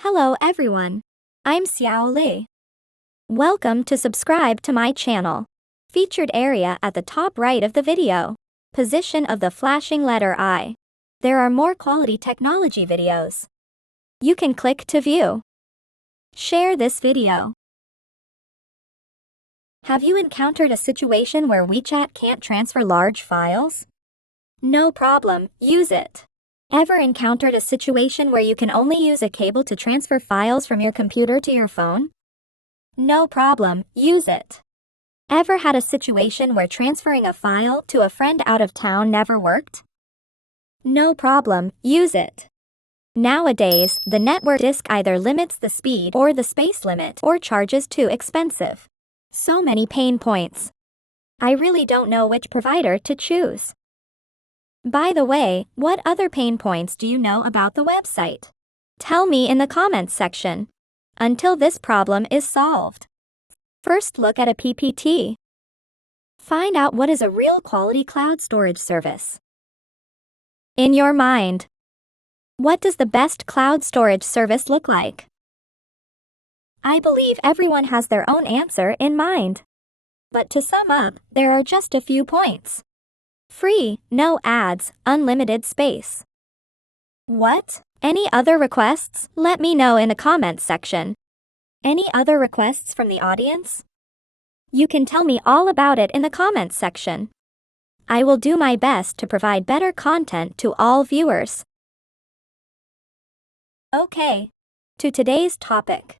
Hello everyone. I'm Xiao Li. Welcome to subscribe to my channel. Featured area at the top right of the video. Position of the flashing letter I. There are more quality technology videos. You can click to view. Share this video. Have you encountered a situation where WeChat can't transfer large files? No problem, use it. Ever encountered a situation where you can only use a cable to transfer files from your computer to your phone? No problem, use it. Ever had a situation where transferring a file to a friend out of town never worked? No problem, use it. Nowadays, the network disk either limits the speed or the space limit or charges too expensive. So many pain points. I really don't know which provider to choose. By the way, what other pain points do you know about the website? Tell me in the comments section. Until this problem is solved. First, look at a PPT. Find out what is a real quality cloud storage service. In your mind, what does the best cloud storage service look like? I believe everyone has their own answer in mind. But to sum up, there are just a few points. Free, no ads, unlimited space. What? Any other requests? Let me know in the comments section. Any other requests from the audience? You can tell me all about it in the comments section. I will do my best to provide better content to all viewers. Okay. To today's topic.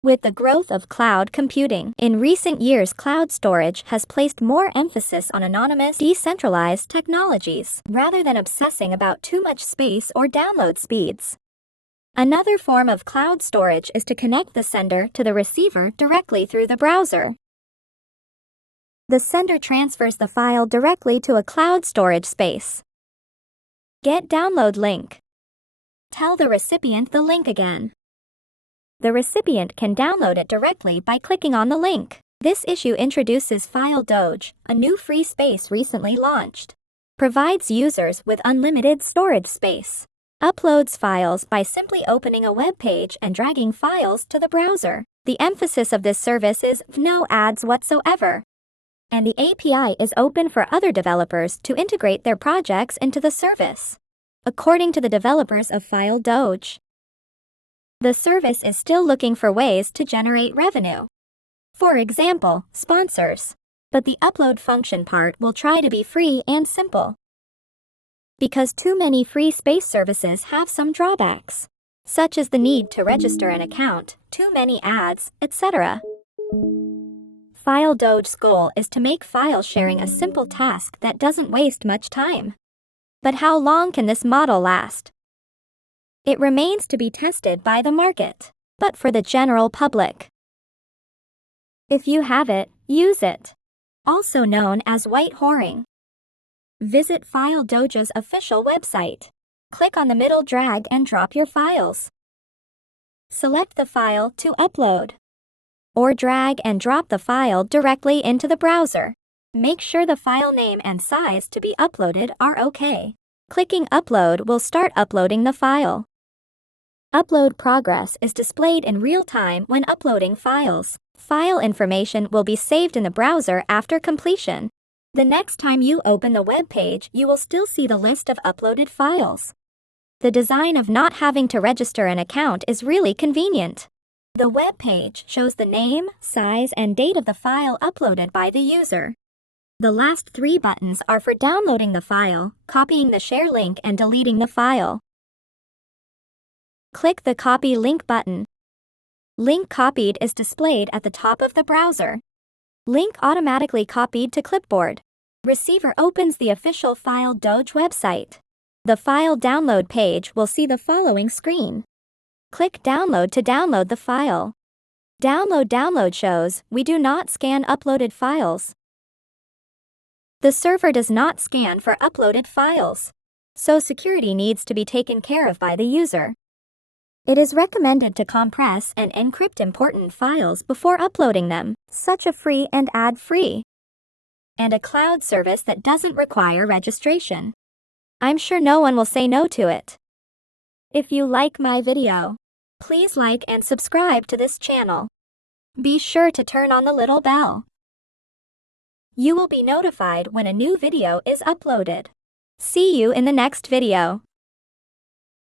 With the growth of cloud computing, in recent years cloud storage has placed more emphasis on anonymous, decentralized technologies, rather than obsessing about too much space or download speeds. Another form of cloud storage is to connect the sender to the receiver directly through the browser. The sender transfers the file directly to a cloud storage space. Get download link. Tell the recipient the link again. The recipient can download it directly by clicking on the link. This issue introduces File Doge, a new free space recently launched. Provides users with unlimited storage space. Uploads files by simply opening a web page and dragging files to the browser. The emphasis of this service is no ads whatsoever. And the API is open for other developers to integrate their projects into the service. According to the developers of File Doge, the service is still looking for ways to generate revenue. For example, sponsors. But the upload function part will try to be free and simple. Because too many free space services have some drawbacks, such as the need to register an account, too many ads, etc. File Doge's goal is to make file sharing a simple task that doesn't waste much time. But how long can this model last? It remains to be tested by the market, but for the general public. If you have it, use it. Also known as white whoring. Visit File Doge's official website. Click on the middle drag and drop your files. Select the file to upload. Or drag and drop the file directly into the browser. Make sure the file name and size to be uploaded are okay. Clicking Upload will start uploading the file. Upload progress is displayed in real time when uploading files. File information will be saved in the browser after completion. The next time you open the web page, you will still see the list of uploaded files. The design of not having to register an account is really convenient. The web page shows the name, size, and date of the file uploaded by the user. The last three buttons are for downloading the file, copying the share link, and deleting the file. Click the Copy Link button. Link copied is displayed at the top of the browser. Link automatically copied to clipboard. Receiver opens the official File Doge website. The file download page will see the following screen. Click Download to download the file. Download shows we do not scan uploaded files. The server does not scan for uploaded files, so security needs to be taken care of by the user. It is recommended to compress and encrypt important files before uploading them, such a free and ad-free, and a cloud service that doesn't require registration. I'm sure no one will say no to it. If you like my video, Please like and subscribe to this channel. Be sure to turn on the little bell. You will be notified when a new video is uploaded. See you in the next video.